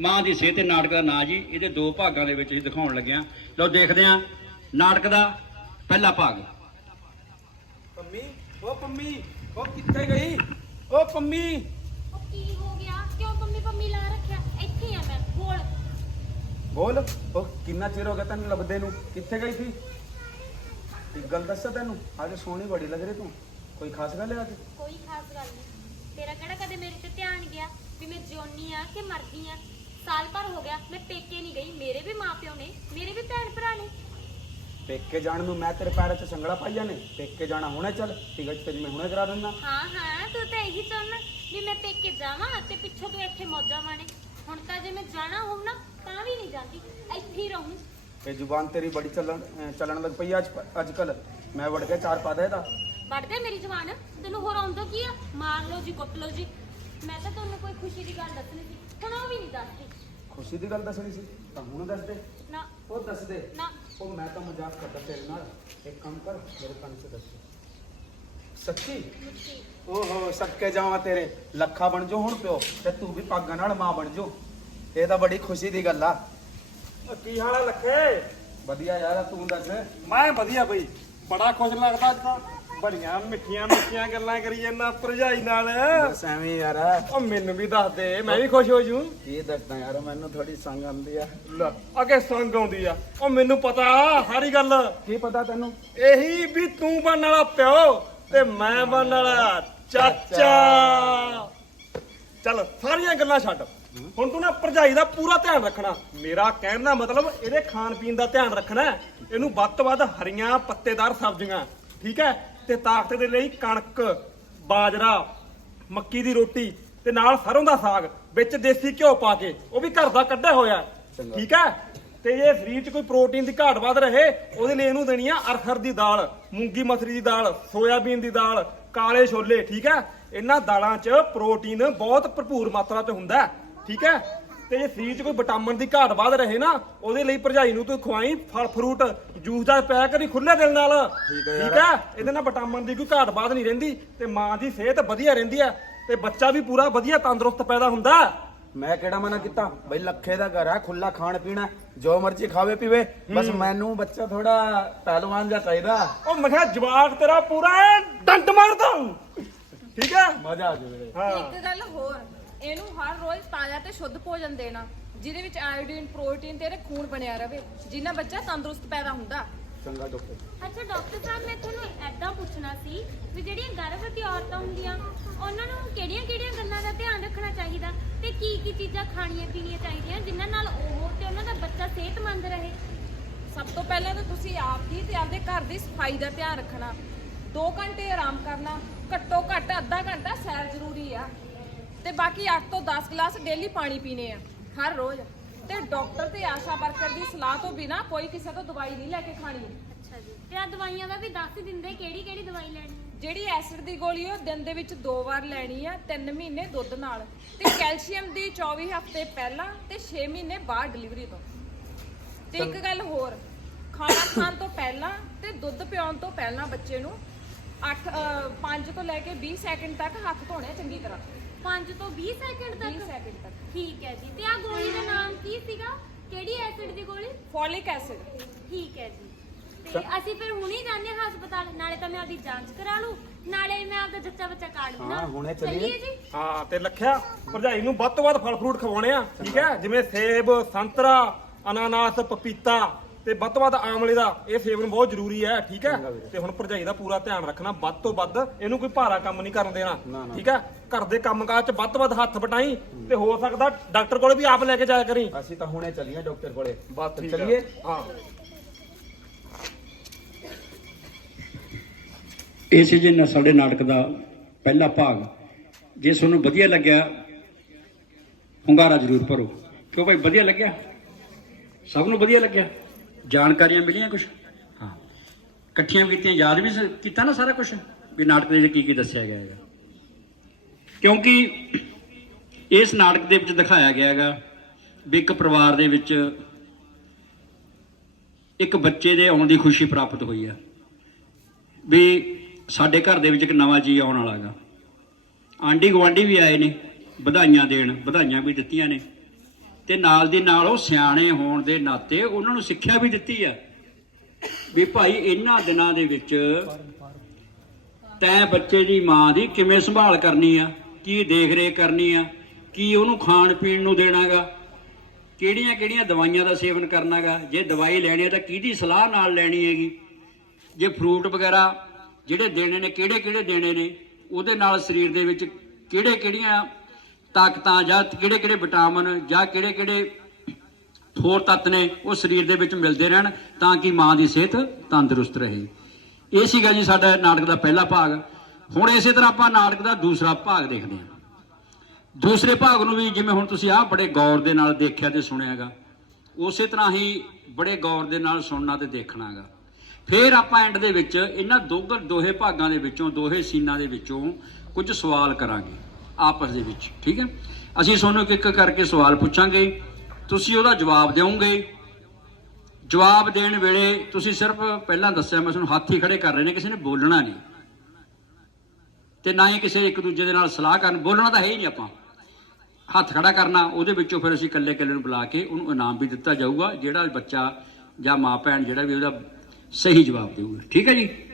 ਮਾਂ ਦੀ ਸਿਹਤ ਤੇ ਨਾਟਕ ਦਾ ਨਾਂ ਜੀ ਇਹਦੇ ਦੋ ਭਾਗਾਂ ਦੇ ਵਿੱਚ ਅਸੀਂ ਦਿਖਾਉਣ ਲੱਗੇ ਹਾਂ। ਲਓ ਦੇਖਦੇ ਹਾਂ ਨਾਟਕ ਦਾ ਪਹਿਲਾ ਭਾਗ। ਪੰਮੀ ਓ ਪੰਮੀ ਓ ਕਿੱਥੇ ਗਈ? ਪੰਮੀ। ਉਹ ਕੀ ਹੋ ਗਿਆ? ਕਿਉਂ ਪੰਮੀ ਪੰਮੀ ਲਾ ਰੱਖਿਆ? ਇੱਥੇ ਆ ਮੈਂ ਕੋਲ ਬੋਲ ਓ ਕਿੰਨਾ ਚਿਰ ਹੋ ਗਿਆ ਤੈਨੂੰ ਲੱਭਦੇ ਨੂੰ? ਕਿੱਥੇ ਗਈ ਸੀ? ਇੱਕ ਗੱਲ ਦੱਸ ਤੈਨੂੰ ਅੱਜ ਸੋਹਣੀ ਬੜੀ ਲੱਗ ਰਹੀ ਤੂੰ। ਕੋਈ ਖਾਸ ਗੱਲ ਹੈ ਅੱਜ? ਕੋਈ ਖਾਸ ਗੱਲ ਨਹੀਂ। ਤੇਰਾ ਕਿਹੜਾ ਕਦੇ ਮੇਰੇ ਤੇ ਧਿਆਨ ਗਿਆ ਵੀ ਮੈਂ ਜਿਉਣੀ ਆ ਕਿ ਮਰਦੀ ਆ? ਸਾਲ ਭਰ ਹੋ ਗਿਆ ਮੈਂ ਪੇਕੇ ਨਹੀਂ ਗਈ ਮੇਰੇ ਵੀ ਮਾਪਿਓ ਨੇ ਮੇਰੇ ਵੀ ਭੈਣ ਭਰਾ ਨੇ। ਪੇਕੇ ਜਾਣ ਨੂੰ ਮੈਂ ਤੇਰੇ ਪੈਰਾਂ 'ਚ ਸੰਗੜਾ ਪਾਈਆਂ ਨੇ ਪੇਕੇ ਜਾਣਾ ਹੁਣੇ ਚੱਲ ਟਿਕਟ ਤੇਰੀ ਮੈਂ ਹੁਣੇ ਕਰਾ ਦਿੰਦਾ। ਹਾਂ ਹਾਂ ਤੂੰ ਤਾਂ ਇਹੀ ਚਾਹੁੰਦਾ ਵੀ ਮੈਂ ਪੇਕੇ ਜਾਵਾਂ ਤੇ ਪਿੱਛੋਂ ਤੂੰ ਇੱਥੇ ਮੌਜਾਂ ਮਾਣੇ। ਹੁਣ ਤਾਂ ਜੇ ਮੈਂ ਜਾਣਾ ਹੋਊ ਨਾ ਤਾਂ ਵੀ ਨਹੀਂ ਜਾਂਦੀ ਇੱਥੇ ਹੀ ਰਹੂੰ। ਇਹ ਜ਼ੁਬਾਨ ਤੇਰੀ ਬੜੀ ਚੱਲਣ ਅਹ ਚੱਲਣ ਲੱਗ ਪਈ ਅੱਜ ਅੱਜ ਕੱਲ ਮੈਂ ਵੜ ਕੇ ਚਾਰ ਪਾ ਦੇ ਇਹਦਾ। ਵੜਦੇ ਮੇਰੀ ਜਵਾਨ ਤੈਨੂੰ ਹੋਰ ਆਉਂਦਾ ਕੀ ਆ? ਮਾਰ ਲਓ ਜੀ ਕੁੱਟ ਲਓ ਜੀ। ਮੈਂ ਤਾਂ ਤੁਹਾਨੂੰ ਕੋਈ ਖੁਸ਼ੀ ਦੀ ਗੱਲ ਦੱਸਣੀ ਸੀ। ਹੁਣ ਉਹ ਵੀ ਨਹੀਂ ਦੱਸਦੀ। ਖੁਸ਼ੀ ਦੀ ਗੱਲ ਦੱਸਣੀ ਸੀ ਤਾਂ ਹੁਣ ਦੱਸ ਦੇ। ਨਾ। ਉਹ ਦੱਸ ਦੇ। ਨਾ। ਉਹ ਮੈਂ ਤਾਂ ਮਜ਼ਾਕ ਕਰਦਾ ਤੇਰੇ ਨਾਲ। ਇੱਕ ਕੰਮ ਕਰ ਮੇਰੇ ਕੰਨ 'ਚ ਦੱਸ। ਸੱਚੀ? ਮੁੱਠੀ ਓਹੋ ਸੱਕੇ ਜਾਵਾਂ ਤੇਰੇ। ਲੱਖਾ ਬਣ ਜੋ ਹੁਣ ਪਿਓ ਤੇ ਤੂੰ ਵੀ ਪਾਗਾਂ ਨਾਲ ਮਾਂ ਬਣ ਜੋ ਇਹ ਤਾਂ ਬੜੀ ਖੁਸ਼ੀ ਦੀ ਗੱਲ ਆ। ਕੀ ਹਾਲ ਹੈ ਲੱਖੇ? ਵਧੀਆ ਯਾਰ ਤੂੰ ਦੱਸ। ਮੈਂ ਵਧੀਆ ਬਈ। ਬੜਾ ਖੁਸ਼ ਲੱਗਦਾ ਅੱਜ ਤਾਂ। ਬੜੀਆਂ ਮਿੱਠੀਆਂ ਮਿੱਠੀਆਂ ਗੱਲਾਂ ਕਰੀ ਜਾਂਦਾ ਭਰਜਾਈ ਨਾਲ। ਬਸ ਐਵੇਂ ਯਾਰ। ਉਹ ਮੈਨੂੰ ਵੀ ਦੱਸ ਦੇ ਮੈਂ ਵੀ ਖੁਸ਼ ਹੋ ਜੂ। ਕੀ ਦੱਸਦਾ ਯਾਰ ਮੈਨੂੰ ਥੋੜੀ ਸੰਗ ਆਉਂਦੀ ਆ। ਲੈ ਅੱਗੇ ਸੰਗ ਆਉਂਦੀ ਆ। ਉਹ ਮੈਨੂੰ ਪਤਾ ਸਾਰੀ ਗੱਲ। ਕੀ ਪਤਾ ਤੈਨੂੰ? ਇਹੀ ਵੀ ਤੂੰ ਬਣਨ ਵਾਲਾ ਪਿਓ ਤੇ ਮੈਂ ਬਣਨ ਵਾਲਾ ਚਾਚਾ। ਚੱਲ ਸਾਰੀਆਂ ਗੱਲਾਂ ਛੱਡ। ਹੁਣ ਤੂੰ ਨਾ ਭਰਜਾਈ ਦਾ ਪੂਰਾ ਧਿਆਨ ਰੱਖਣਾ। ਮੇਰਾ ਕਹਿਣ ਦਾ ਮਤਲਬ ਇਹਦੇ ਖਾਣ ਪੀਣ ਦਾ ਧਿਆਨ ਰੱਖਣਾ। ਇਹਨੂੰ ਵੱਧ ਤੋਂ ਵੱਧ ਹਰੀਆਂ ਪੱਤੇਦਾਰ ਸਬਜ਼ੀਆਂ। ਠੀਕ ਹੈ? ਤੇ ਤਾਕਤ ਦੇ ਲਈ ਕਣਕ ਬਾਜਰਾ ਮੱਕੀ ਦੀ ਰੋਟੀ ਤੇ ਨਾਲ ਸਰੋਂ ਦਾ ਸਾਗ ਵਿੱਚ ਦੇਸੀ ਘਿਓ ਪਾ ਕੇ ਉਹ ਵੀ ਘਰ ਦਾ ਕੱਢਿਆ ਹੋਇਆ। ਠੀਕ ਹੈ? ਤੇ ਜੇ ਸਰੀਰ 'ਚ ਕੋਈ ਪ੍ਰੋਟੀਨ ਦੀ ਘਾਟ ਵੱਧ ਰਹੇ ਉਹਦੇ ਲਈ ਇਹਨੂੰ ਦੇਣੀ ਆ ਅਰਹਰ ਦੀ ਦਾਲ ਮੂੰਗੀ ਮਸਰੀ ਦੀ ਦਾਲ ਸੋਇਆਬੀਨ ਦੀ ਦਾਲ ਕਾਲੇ ਛੋਲੇ ਠੀਕ ਹੈ? ਇਹਨਾਂ ਦਾਲਾਂ 'ਚ ਪ੍ਰੋਟੀਨ ਬਹੁਤ ਭਰਪੂਰ ਮਾਤਰਾ 'ਚ ਹੁੰਦਾ ਠੀਕ ਹੈ? ਤੇ ਜੇ ਸਰੀਰ 'ਚ ਕੋਈ ਵਿਟਾਮਿਨ ਦੀ ਘਾਟ ਵੱਧ ਰਹੇ ਨਾ ਉਹਦੇ ਲਈ ਭਰਜਾਈ ਨੂੰ ਤੂੰ ਖਵਾਈ ਫਲ ਫਰੂਟ ਜੂਸ ਦਾ ਪਿਆ ਕਰੀ ਖੁੱਲੇ ਦਿਲ ਨਾਲ। ਠੀਕ ਹੈ ਯਾਰ। ਹੈ? ਇਹਦੇ ਨਾਲ ਵਿਟਾਮਿਨ ਦੀ ਕੋਈ ਘਾਟ ਵੱਧ ਨਹੀਂ ਰਹਿੰਦੀ ਤੇ ਮਾਂ ਦੀ ਸਿਹਤ ਵਧੀਆ ਰਹਿੰਦੀ ਹੈ ਤੇ ਬੱਚਾ ਵੀ ਪੂਰਾ ਵਧੀਆ ਤੰਦਰੁਸਤ ਪੈਦਾ ਹੁੰਦਾ। ਹੈ। ਮੈਂ ਕਿਹੜਾ ਮਨਾ ਕੀਤਾ? ਬਈ ਲੱਖੇ ਦਾ ਘਰ ਆ ਖੁੱਲਾ ਖਾਣ ਪੀਣਾ ਜੋ ਮਰਜ਼ੀ ਖਾਵੇ ਪੀਵੇ ਬਸ ਮੈਨੂੰ ਬੱਚਾ ਥੋੜਾ ਪਹਿਲਵਾਨ ਜਿਹਾ ਚਾਹੀਦਾ। ਉਹ ਮੈਂ ਕਿਹਾ ਜਵਾਕ ਤੇਰਾ ਪੂਰਾ ਐਨ ਡੰਡ ਮਾਰਦਾ ਠੀਕ ਹੈ? ਮਜ਼ਾ ਆ ਜਾਵੇ। ਹਾਂ। ਇੱਕ ਗੱਲ ਹੋਰ। ਇਹਨੂੰ ਹਰ ਰੋਜ਼ ਤਾਜ਼ਾ ਤੇ ਸ਼ੁੱਧ ਭੋਜਨ ਦੇਣਾ ਜਿਹਦੇ ਵਿੱਚ ਆਇਓਡੀਨ ਪ੍ਰੋਟੀਨ ਤੇ ਇਹਦੇ ਖੂਨ ਬਣਿਆ ਰਵੇ ਜਿੰਨਾ ਬੱਚਾ ਤੰਦਰੁਸਤ ਪੈਦਾ ਹੁੰਦਾ। ਚੰਗਾ ਡਾਕਟਰ ਅੱਛਾ ਡਾਕਟਰ ਸਾਹਿਬ ਮੈਂ ਤੁਹਾਨੂੰ ਐਦਾਂ ਪੁੱਛਣਾ ਸੀ ਵੀ ਜਿਹੜੀਆਂ ਗਰਭਵਤੀ ਔਰਤਾਂ ਹੁੰਦੀਆਂ ਉਹਨਾਂ ਨੂੰ ਕਿਹੜੀਆਂ-ਕਿਹੜੀਆਂ ਗੱਲਾਂ ਦਾ ਧਿਆਨ ਰੱਖਣਾ ਚਾਹੀਦਾ ਤੇ ਕੀ-ਕੀ ਚੀਜ਼ਾਂ ਖਾਣੀਆਂ ਪੀਣੀਆਂ ਚਾਹੀਦੀਆਂ ਜਿਨ੍ਹਾਂ ਨਾਲ ਉਹ ਤੇ ਉਹਨਾਂ ਦਾ ਬੱਚਾ ਸਿਹਤਮੰਦ ਰਹੇ? ਸਭ ਤੋਂ ਪਹਿਲਾਂ ਤਾਂ ਤੁਸੀਂ ਆਪ ਦੀ ਤੇ ਆਪਦੇ ਘਰ ਦੀ ਸਫ਼ਾਈ ਦਾ ਧਿਆਨ ਰੱਖਣਾ। 2 ਘੰਟੇ ਆਰਾਮ ਕਰਨਾ ਘੱਟੋ ਘੱਟ ਅੱਧਾ ਘੰਟਾ ਸੈਰ ਜ਼ਰੂਰੀ ਆ। ਤੇ ਬਾਕੀ 8 ਤੋਂ 10 ਗਲਾਸ ਡੇਲੀ ਪਾਣੀ ਪੀਣੇ ਆ ਹਰ ਰੋਜ਼। ਤੇ ਡਾਕਟਰ ਤੇ ਆਸ਼ਾ ਵਰਕਰ ਦੀ ਸਲਾਹ ਤੋਂ ਬਿਨਾ ਕੋਈ ਕਿਸੇ ਤੋਂ ਦਵਾਈ ਨਹੀਂ ਲੈ ਕੇ ਖਾਣੀ। ਅੱਛਾ ਜੀ। ਤੇ ਆ ਦਵਾਈਆਂ ਦਾ ਵੀ ਦੱਸ ਹੀ ਦਿੰਦੇ ਕਿਹੜੀ-ਕਿਹੜੀ ਦਵਾਈ ਲੈਣੀ? ਜਿਹੜੀ ਐਸਿਡ ਦੀ ਗੋਲੀ ਉਹ ਦਿਨ ਦੇ ਵਿੱਚ ਦੋ ਵਾਰ ਲੈਣੀ ਆ 3 ਮਹੀਨੇ ਦੁੱਧ ਨਾਲ। ਤੇ ਕੈਲਸ਼ੀਅਮ ਦੀ 24 ਹਫ਼ਤੇ ਪਹਿਲਾਂ ਤੇ 6 ਮਹੀਨੇ ਬਾਅਦ ਡਿਲੀਵਰੀ ਤੋਂ। ਤੇ ਇੱਕ ਗੱਲ ਹੋਰ ਖਾਣਾ ਖਾਣ ਤੋਂ ਪਹਿਲਾਂ ਤੇ ਦੁੱਧ ਪਿਆਉਣ ਤੋਂ ਪਹਿਲਾਂ ਬੱਚੇ ਨੂੰ 8 5 ਤੋਂ ਲੈ ਕੇ 20 ਸੈਕਿੰਡ ਤੱਕ ਹੱਥ ਧੋਣੇ ਚੰਗੀ ਤਰ੍ਹਾਂ। 5 ਤੋਂ 20 ਸੈਕਿੰਡ 20 ਤੱਕ ਸੈਕਿੰਡ ਤੱਕ। ਠੀਕ ਹੈ ਜੀ। ਤੇ ਆ ਗੋਲੀ ਦਾ ਨਾਮ ਕੀ ਸੀਗਾ? ਕਿਹੜੀ ਐਸਿਡ ਦੀ ਗੋਲੀ? ਫੋਲਿਕ ਐਸਿਡ ਠੀਕ ਹੈ ਜੀ। ਤੇ ਅਸੀਂ ਫਿਰ ਹੁਣੇ ਜਾਂਦੇ ਹਾਂ ਹਸਪਤਾਲ। ਨਾਲੇ ਤਾਂ ਮੈਂ ਆਪਦੀ ਜਾਂਚ ਕਰਾ ਲੂ ਨਾਲੇ ਮੈਂ ਆਪਦਾ ਜੱਚਾ ਬੱਚਾ ਕਾਰਡ ਬਣਾ ਹਾਂ। ਹੁਣੇ ਚੱਲੀਏ। ਚੱਲੀਏ। ਜੀ? ਹਾਂ ਤੇ ਲਖਿਆ ਭਰਜਾਈ ਨੂੰ ਵੱਧ ਤੋਂ ਵੱਧ ਫਲ ਫਰੂਟ ਖਵਾਉਣੇ ਆ ਠੀਕ ਹੈ? ਜਿਵੇਂ ਸੇਬ ਸੰਤਰਾ ਅਨਾਨਾਸ ਪਪੀਤਾ ਤੇ ਵੱਧ ਤੋਂ ਵੱਧ ਆਮਲੇ ਦਾ ਇਹ ਸੇਵਨ ਬਹੁਤ ਜ਼ਰੂਰੀ ਹੈ ਠੀਕ ਹੈ। ਤੇ ਹੁਣ ਭਰਜਾਈ ਦਾ ਪੂਰਾ ਧਿਆਨ ਰੱਖਣਾ ਵੱਧ ਤੋਂ ਵੱਧ ਇਹਨੂੰ ਕੋਈ ਭਾਰਾ ਕੰਮ ਨਹੀਂ ਕਰਨ ਦੇਣਾ। ਠੀਕ ਹੈ? ਘਰ ਦੇ ਕੰਮਕਾਜ 'ਚ ਵੱਧ ਤੋਂ ਵੱਧ ਹੱਥ ਵਟਾਈ ਤੇ ਹੋ ਸਕਦਾ ਡਾਕਟਰ ਕੋਲ ਵੀ ਆਪ ਲੈ ਕੇ ਜਾਇਆ ਕਰੀ। ਅਸੀਂ ਤਾਂ ਹੁਣੇ ਚੱਲੀਏ ਡਾਕਟਰ ਕੋਲੇ। ਬਸ ਚੱਲੀਏ? ਹੈ। ਇਹ ਸੀ ਜੀ ਸਾਡੇ ਨਾਟਕ ਦਾ ਪਹਿਲਾ ਭਾਗ। ਜੇ ਤੁਹਾਨੂੰ ਵਧੀਆ ਲੱਗਿਆ ਹੁੰਗਾਰਾ ਜ਼ਰੂਰ ਭਰੋ। ਕਿਉਂ ਭਾਈ ਵਧੀਆ ਲੱਗਿਆ? ਸਭ ਨੂੰ ਵਧੀਆ ਲੱਗਿਆ? ਜਾਣਕਾਰੀਆਂ ਮਿਲੀਆਂ ਕੁਝ ਹਾਂ। ਇਕੱਠੀਆਂ ਕੀਤੀਆਂ ਯਾਦ ਵੀ ਕੀਤਾ ਨਾ ਸਾਰਾ ਕੁਝ ਵੀ ਨਾਟਕ ਦੇ ਵਿੱਚ ਕੀ ਕੀ ਦੱਸਿਆ ਗਿਆ ਹੈਗਾ? ਕਿਉਂਕਿ ਇਸ ਨਾਟਕ ਦੇ ਵਿੱਚ ਦਿਖਾਇਆ ਗਿਆ ਹੈਗਾ ਵੀ ਇੱਕ ਪਰਿਵਾਰ ਦੇ ਵਿੱਚ ਇੱਕ ਬੱਚੇ ਦੇ ਆਉਣ ਦੀ ਖੁਸ਼ੀ ਪ੍ਰਾਪਤ ਹੋਈ ਆ। ਵੀ ਸਾਡੇ ਘਰ ਦੇ ਵਿੱਚ ਇੱਕ ਨਵਾਂ ਜੀ ਆਉਣ ਵਾਲਾ ਹੈਗਾ। ਆਂਢੀ ਗੁਆਂਢੀ ਵੀ ਆਏ ਨੇ ਵਧਾਈਆਂ ਦੇਣ ਵਧਾਈਆਂ ਵੀ ਦਿੱਤੀਆਂ ਨੇ। ਤੇ ਨਾਲ ਦੀ ਨਾਲ ਉਹ ਸਿਆਣੇ ਹੋਣ ਦੇ ਨਾਤੇ ਉਹਨਾਂ ਨੂੰ ਸਿੱਖਿਆ ਵੀ ਦਿੱਤੀ ਆ। ਵੀ ਭਾਈ ਇਹਨਾਂ ਦਿਨਾਂ ਦੇ ਵਿੱਚ ਤੈਂ ਬੱਚੇ ਦੀ ਮਾਂ ਦੀ ਕਿਵੇਂ ਸੰਭਾਲ ਕਰਨੀ ਆ, ਕੀ ਦੇਖ ਰੇਖ ਕਰਨੀ ਆ, ਕੀ ਉਹਨੂੰ ਖਾਣ ਪੀਣ ਨੂੰ ਦੇਣਾਗਾ ਕਿਹੜੀਆਂ ਕਿਹੜੀਆਂ ਦਵਾਈਆਂ ਦਾ ਸੇਵਨ ਕਰਨਾਗਾ, ਜੇ ਦਵਾਈ ਲੈਣੀ ਹੈ ਤਾਂ ਕਿਹਦੀ ਸਲਾਹ ਨਾਲ ਲੈਣੀ ਹੈਗੀ? ਜੇ ਫਰੂਟ ਵਗੈਰਾ ਜਿਹੜੇ ਦੇਣੇ ਨੇ ਕਿਹੜੇ ਕਿਹੜੇ ਦੇਣੇ ਨੇ, ਉਹਦੇ ਨਾਲ ਸਰੀਰ ਦੇ ਵਿੱਚ ਕਿਹੜੇ ਕਿਹੜੀਆਂ ਤਾਕਤਾਂ ਜਾਂ ਕਿਹੜੇ ਕਿਹੜੇ ਵਿਟਾਮਿਨ ਜਾਂ ਕਿਹੜੇ ਕਿਹੜੇ ਹੋਰ ਤੱਤ ਨੇ ਉਹ ਸਰੀਰ ਦੇ ਵਿੱਚ ਮਿਲਦੇ ਰਹਿਣ ਤਾਂ ਕਿ ਮਾਂ ਦੀ ਸਿਹਤ ਤੰਦਰੁਸਤ ਰਹੇ। ਇਹ ਸੀਗਾ ਜੀ ਸਾਡਾ ਨਾਟਕ ਦਾ ਪਹਿਲਾ ਭਾਗ। ਹੁਣ ਇਸੇ ਤਰ੍ਹਾਂ ਆਪਾਂ ਨਾਟਕ ਦਾ ਦੂਸਰਾ ਭਾਗ ਦੇਖਦੇ ਹਾਂ। ਦੂਸਰੇ ਭਾਗ ਨੂੰ ਵੀ ਜਿਵੇਂ ਹੁਣ ਤੁਸੀਂ ਆਹ ਬੜੇ ਗੌਰ ਦੇ ਨਾਲ ਦੇਖਿਆ ਤੇ ਸੁਣਿਆਗਾ, ਉਸੇ ਤਰ੍ਹਾਂ ਹੀ ਬੜੇ ਗੌਰ ਦੇ ਨਾਲ ਸੁਣਨਾ ਤੇ ਦੇਖਣਾਗਾ। ਫਿਰ ਆਪਾਂ ਐਂਡ ਦੇ ਵਿੱਚ ਇਹਨਾਂ ਦੋ ਦੋਹੇ ਭਾਗਾਂ ਦੇ ਵਿੱਚੋਂ, ਦੋਹੇ ਸੀਨਾਂ ਦੇ ਵਿੱਚੋਂ ਕੁਝ ਸਵਾਲ ਕਰਾਂਗੇ। ਆਪਸ ਦੇ ਵਿੱਚ, ਠੀਕ ਹੈ? ਅਸੀਂ ਤੁਹਾਨੂੰ ਇੱਕ ਇੱਕ ਕਰਕੇ ਸਵਾਲ ਪੁੱਛਾਂਗੇ। ਤੁਸੀਂ ਉਹਦਾ ਜਵਾਬ ਦਿਓਗੇ। ਜਵਾਬ ਦੇਣ ਵੇਲੇ ਤੁਸੀਂ ਸਿਰਫ ਪਹਿਲਾਂ ਦੱਸਿਆ, ਮੈਂ ਤੁਹਾਨੂੰ ਹੱਥ ਹੀ ਖੜੇ ਕਰ ਰਹੇ ਨੇ, ਕਿਸੇ ਨੇ ਬੋਲਣਾ ਨਹੀਂ। ਤੇ ਨਾ ਹੀ ਕਿਸੇ ਇੱਕ ਦੂਜੇ ਦੇ ਨਾਲ ਸਲਾਹ ਕਰਨ। ਬੋਲਣਾ ਤਾਂ ਹੈ ਹੀ ਨਹੀਂ ਆਪਾਂ। ਹੱਥ ਖੜਾ ਕਰਨਾ, ਉਹਦੇ ਵਿੱਚੋਂ ਫਿਰ ਅਸੀਂ ਇਕੱਲੇ ਇਕੱਲੇ ਨੂੰ ਬੁਲਾ ਕੇ ਉਹਨੂੰ ਇਨਾਮ ਵੀ ਦਿੱਤਾ ਜਾਊਗਾ, ਜਿਹੜਾ ਬੱਚਾ ਜਾਂ ਮਾਂ ਭੈਣ ਜਿਹੜਾ ਵੀ ਉਹਦਾ ਸਹੀ ਜਵਾਬ ਦੇਊਗਾ। ਠੀਕ ਹੈ ਜੀ?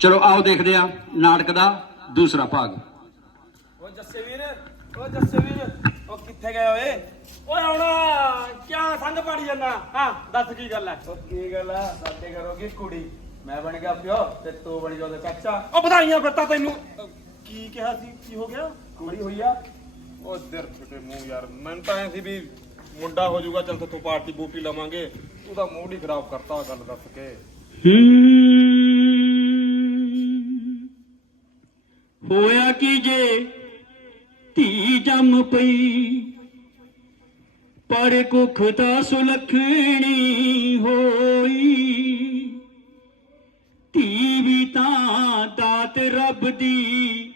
ਚਲੋ, ਆਓ ਦੇਖਦੇ ਹਾਂ ਨਾਟਕ ਦਾ ਦੂਸਰਾ ਭਾਗ। ਜੱਸੇ ਵੀਰ ਓ ਜੱਸੇ ਵੀਰ ਓ ਕਿੱਥੇ ਗਏ ਓਏ? ਓਏ ਆਉਣਾ ਕਿਆ ਸੰਗ ਪਾੜੀ ਜਾਂਦਾ? ਹਾਂ ਦੱਸ ਕੀ ਗੱਲ ਐ ਓ ਕੀ ਗੱਲ ਆ? ਸਾਡੇ ਘਰੋਂ ਕੀ ਕੁੜੀ? ਮੈਂ ਬਣ ਗਿਆ ਪਿਓ ਤੇ ਤੂੰ ਬਣ ਗਿਆ ਉਹਦਾ ਚਾਚਾ ਉਹ ਵਧਾਈਆਂ ਫਿਰ ਤਾਂ ਤੈਨੂੰ। ਅਹ, ਕੀ ਕਿਹਾ ਸੀ? ਕੀ ਹੋ ਗਿਆ? ਕੁੜੀ ਹੋਈ ਆ। ਉਹ ਦਰ ਛੋਟੇ ਮੂੰਹ ਯਾਰ ਮੈਨੂੰ ਤਾਂ ਐ ਸੀ ਵੀ ਮੁੰਡਾ ਹੋ ਜਾਊਗਾ ਚੱਲ ਤੂੰ ਪਾਰਟੀ ਬੂਟੀ ਲਵਾਂਗੇ। ਤੂੰ ਤਾਂ ਮੂਡ ਹੀ ਖਰਾਬ ਕਰਤਾ ਗੱਲ ਦੱਸ ਕੇ। ਹੋਇਆ ਕੀ ਜੇ? ਧੀ ਜੰਮ ਪਈ। ਪਰ ਕੁਖ ਦਾ ਸੁਲਖਣੀ ਹੋਈ। ਧੀ ਵੀ ਤਾਂ ਦਾਤ ਰੱਬ ਦੀ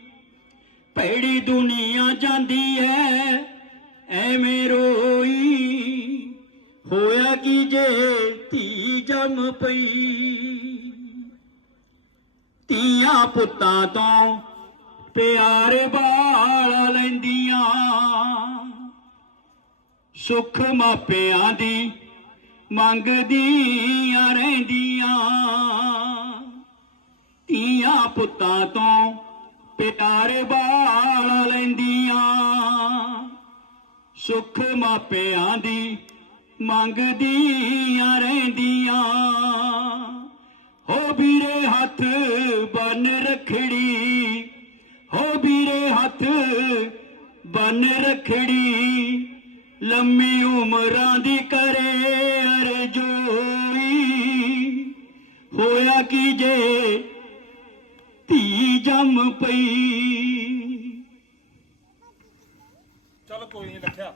ਭੈੜੀ ਦੁਨੀਆ ਜਾਂਦੀ ਐ, ਐਵੇਂ ਰੋਈ। ਹੋਇਆ ਕੀ ਜੇ ਧੀ ਜੰਮ ਪਈ। ਧੀਆਂ ਪੁੱਤਾਂ ਤੋਂ ਪਿਆਰ ਬਾਲ ਲੈਂਦੀਆਂ। ਸੁੱਖ ਮਾਪਿਆਂ ਦੀ ਮੰਗਦੀਆਂ ਰਹਿੰਦੀਆਂ। ਧੀਆਂ ਪੁੱਤਾਂ ਤੋਂ ਪਿਆਰ ਬਾਲ ਲੈਂਦੀਆਂ। ਸੁੱਖ ਮਾਪਿਆਂ ਦੀ ਮੰਗਦੀਆਂ ਰਹਿੰਦੀਆਂ। ਹੋ ਵੀਰੇ ਹੱਥ ਬੰਨ ਰਖੜੀ ਹੋ ਵੀਰੇ ਹੱਥ ਬੰਨ ਰਖੜੀ, ਲੰਮੀ ਉਮਰਾਂ ਦੀ ਕਰੇ ਅਰਜ਼ੋਈ। ਹੋਇਆ ਕੀ ਜੇ ਧੀ ਜੰਮ ਪਈ? ਚਲ ਕੋਈ ਨਹੀਂ ਰੱਖਿਆ।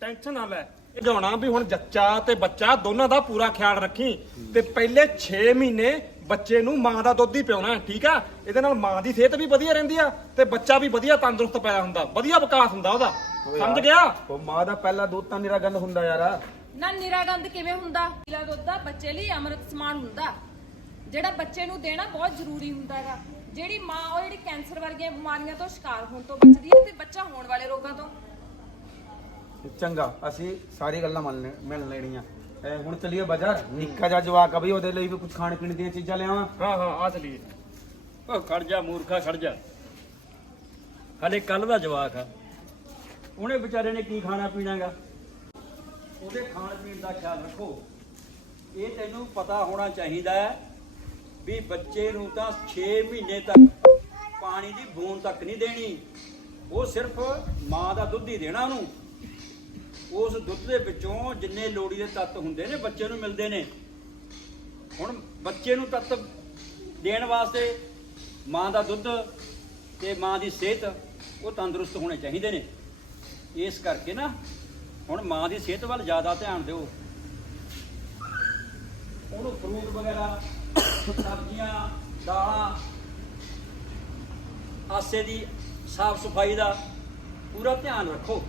ਟੈਨਸ਼ਨ ਨਾ ਲੈ। ਇਹ ਗਾਉਣਾ ਵੀ ਹੁਣ ਜੱਚਾ ਤੇ ਬੱਚਾ ਦੋਨਾਂ ਦਾ ਪੂਰਾ ਖਿਆਲ ਰੱਖੀ ਤੇ ਪਹਿਲੇ 6 ਮਹੀਨੇ ਬੱਚੇ ਨੂੰ ਮਾਂ ਦਾ ਦੁੱਧ ਹੀ ਪਿਉਣਾ ਹੈ, ਠੀਕ ਆ? ਇਹਦੇ ਨਾਲ ਮਾਂ ਦੀ ਸਿਹਤ ਵੀ ਵਧੀਆ ਰਹਿੰਦੀ ਆ ਤੇ ਬੱਚਾ ਵੀ ਵਧੀਆ ਤੰਦਰੁਸਤ ਪੈਦਾ ਹੁੰਦਾ ਵਧੀਆ ਵਿਕਾਸ ਹੁੰਦਾ ਉਹਦਾ। ਸਮਝ ਗਿਆ? ਉਹ ਮਾਂ ਦਾ ਪਹਿਲਾ ਦੁੱਧ ਤਾਂ ਨਿਰਾ ਗੰਦ ਹੁੰਦਾ ਯਾਰ। ਨਾ ਨਿਰਾਗੰਧ ਕਿਵੇਂ ਹੁੰਦਾ? ਪੀਲਾ ਦੁੱਧ ਦਾ ਬੱਚੇ ਲਈ ਅੰਮ੍ਰਿਤ ਸਮਾਨ ਹੁੰਦਾ। ਜਿਹੜਾ ਬੱਚੇ ਨੂੰ ਦੇਣਾ ਬਹੁਤ ਜ਼ਰੂਰੀ ਹੁੰਦਾ ਹੈਗਾ। ਜਿਹੜੀ ਮਾਂ ਉਹ ਜਿਹੜੀ ਕੈਂਸਰ ਵਰਗੀਆਂ ਬਿਮਾਰੀਆਂ ਤੋਂ ਸ਼ਿਕਾਰ ਹੋਣ ਤੋਂ ਬਚਦੀ ਹੈ ਤੇ ਬੱਚਾ ਹੋਣ ਵਾਲੇ ਰੋਗਾਂ ਤੋਂ। ਚੰਗਾ ਅਸੀਂ ਸਾਰੀ ਗੱਲਾਂ ਮੰਨ ਲੈ- ਮਿਲ ਲੈਣੀਆਂ। ਐ ਹੁਣ ਚੱਲੀਏ ਬਾਜ਼ਾਰ। ਨਿੱਕਾ ਜਿਹਾ ਜਵਾਕ ਆ ਵੀ ਉਹਦੇ ਲਈ ਵੀ ਕੁਝ ਖਾਣ ਪੀਣ ਦੀਆਂ ਚੀਜ਼ਾਂ ਲਿਆਵਾਂ। ਹਾਂ ਹਾਂ, ਆ ਚਲੀਏ। ਓ, ਖੜ ਜਾ, ਮੂਰਖਾ, ਖੜ ਜਾ। ਹਲੇ ਕੱਲ ਦਾ ਜਵਾਕ ਆ। ਉਹਨੇ ਵਿਚਾਰੇ ਨੇ ਕੀ ਖਾਣਾ ਪੀਣਾਗਾ? ਉਹਦੇ ਖਾਣ ਪੀਣ ਦਾ ਖਿਆਲ ਰੱਖੋ। ਇਹ ਤੈਨੂੰ ਪਤਾ ਹੋਣਾ ਚਾਹੀਦਾ ਹੈ ਵੀ ਬੱਚੇ ਨੂੰ ਤਾਂ 6 ਮਹੀਨੇ ਤੱਕ ਪਾਣੀ ਦੀ ਬੂੰਦ ਤੱਕ ਨਹੀਂ ਦੇਣੀ। ਉਹ ਸਿਰਫ ਮਾਂ ਦਾ ਦੁੱਧ ਹੀ ਦੇਣਾ ਉਹਨੂੰ। ਉਸ ਦੁੱਧ ਦੇ ਵਿੱਚੋਂ ਜਿੰਨੇ ਲੋੜੀ ਦੇ ਤੱਤ ਹੁੰਦੇ ਨੇ ਬੱਚੇ ਨੂੰ ਮਿਲਦੇ ਨੇ। ਹੁਣ ਬੱਚੇ ਨੂੰ ਤੱਤ ਦੇਣ ਵਾਸਤੇ ਮਾਂ ਦਾ ਦੁੱਧ ਤੇ ਮਾਂ ਦੀ ਸਿਹਤ ਉਹ ਤੰਦਰੁਸਤ ਹੋਣੇ ਚਾਹੀਦੇ ਨੇ। ਇਸ ਕਰਕੇ ਨਾ ਹੁਣ ਮਾਂ ਦੀ ਸਿਹਤ ਵੱਲ ਜ਼ਿਆਦਾ ਧਿਆਨ ਦਿਓ। ਉਹਨੂੰ ਫਰੂਟ ਵਗੈਰਾ, ਸਬਜ਼ੀਆਂ, ਦਾਲਾਂ, ਆਸੇ ਦੀ ਸਾਫ਼ ਸਫ਼ਾਈ ਦਾ ਪੂਰਾ ਧਿਆਨ ਰੱਖੋ।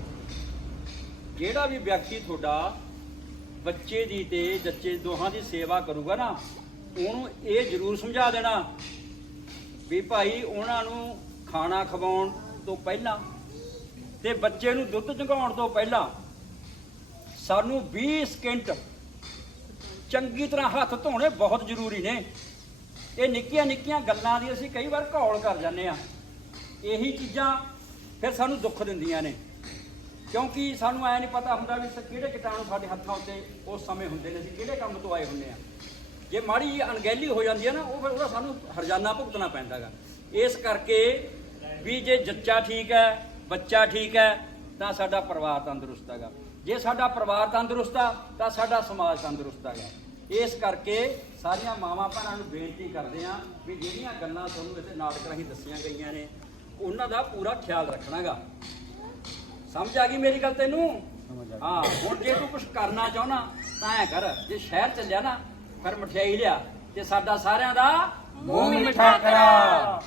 ਜਿਹੜਾ ਵੀ ਵਿਅਕਤੀ ਤੁਹਾਡਾ ਬੱਚੇ ਦੀ ਤੇ ਜੱਚੇ ਦੋਹਾਂ ਦੀ ਸੇਵਾ ਕਰੂਗਾ ਨਾ, ਉਹਨੂੰ ਇਹ ਜ਼ਰੂਰ ਸਮਝਾ ਦੇਣਾ ਵੀ ਭਾਈ ਉਹਨਾਂ ਨੂੰ ਖਾਣਾ ਖਵਾਉਣ ਤੋਂ ਪਹਿਲਾਂ ਤੇ ਬੱਚੇ ਨੂੰ ਦੁੱਧ ਚੁੰਘਾਉਣ ਤੋਂ ਪਹਿਲਾਂ ਸਾਨੂੰ 20 ਸਕਿੰਟ ਚੰਗੀ ਤਰ੍ਹਾਂ ਹੱਥ ਧੋਣੇ ਬਹੁਤ ਜ਼ਰੂਰੀ ਨੇ। ਇਹ ਨਿੱਕੀਆਂ ਨਿੱਕੀਆਂ ਗੱਲਾਂ ਦੀ ਅਸੀਂ ਕਈ ਵਾਰ ਘੌਲ ਕਰ ਜਾਂਦੇ ਆ ਇਹੀ ਚੀਜ਼ਾਂ ਫਿਰ ਸਾਨੂੰ ਦੁੱਖ ਦਿੰਦੀਆਂ ਨੇ। ਕਿਉਂਕਿ ਸਾਨੂੰ ਐ ਨਹੀਂ ਪਤਾ ਹੁੰਦਾ ਵੀ ਸ- ਕਿਹੜੇ ਕੀਟਾਣੂ ਸਾਡੇ ਹੱਥਾਂ ਉੱਤੇ ਉਸ ਸਮੇਂ ਹੁੰਦੇ ਨੇ, ਅਸੀਂ ਕਿਹੜੇ ਕੰਮ ਤੋਂ ਆਏ ਹੁੰਦੇ ਆ। ਜੇ ਮਾੜੀ ਜਿਹੀ ਅਣਗਹਿਲੀ ਹੋ ਜਾਂਦੀ ਹੈ ਨਾ, ਉਹ ਫਿਰ ਉਹਦਾ ਸਾਨੂੰ ਹਰਜਾਨਾ ਭੁਗਤਣਾ ਪੈਂਦਾਗਾ। ਇਸ ਕਰਕੇ ਵੀ ਜੇ ਜੱਚਾ ਠੀਕ ਹੈ, ਬੱਚਾ ਠੀਕ ਹੈ, ਤਾਂ ਸਾਡਾ ਪਰਿਵਾਰ ਤੰਦਰੁਸਤ ਹੈਗਾ। ਜੇ ਸਾਡਾ ਪਰਿਵਾਰ ਤੰਦਰੁਸਤ ਆ, ਤਾਂ ਸਾਡਾ ਸਮਾਜ ਤੰਦਰੁਸਤ ਹੈਗਾ। ਇਸ ਕਰਕੇ ਸਾਰੀਆਂ ਮਾਵਾਂ ਭੈਣਾਂ ਨੂੰ ਬੇਨਤੀ ਕਰਦੇ ਹਾਂ ਵੀ ਜਿਹੜੀਆਂ ਗੱਲਾਂ ਤੁਹਾਨੂੰ ਇੱਥੇ ਨਾਟਕ ਰਾਹੀਂ ਦੱਸੀਆਂ ਗਈਆਂ ਨੇ, ਉਹਨਾਂ ਦਾ ਪੂਰਾ ਖਿਆਲ ਰੱਖਣਾਗਾ। ਸਮਝ ਆ ਗਈ ਮੇਰੀ ਗੱਲ ਤੈਨੂੰ? ਹਾਂ ਹੁਣ ਜੇ ਤੂੰ ਕੁਝ ਕਰਨਾ ਚਾਹਣਾ ਤਾਂ ਐ ਕਰ। ਜੇ ਸ਼ਹਿਰ ਚੱਲਿਆ ਨਾ ਫਿਰ ਮਠਿਆਈ ਲਿਆ। ਤੇ ਸਾਡਾ ਸਾਰਿਆਂ ਦਾ ਮੂੰਹ ਮਿੱਠਾ ਕਰਾ।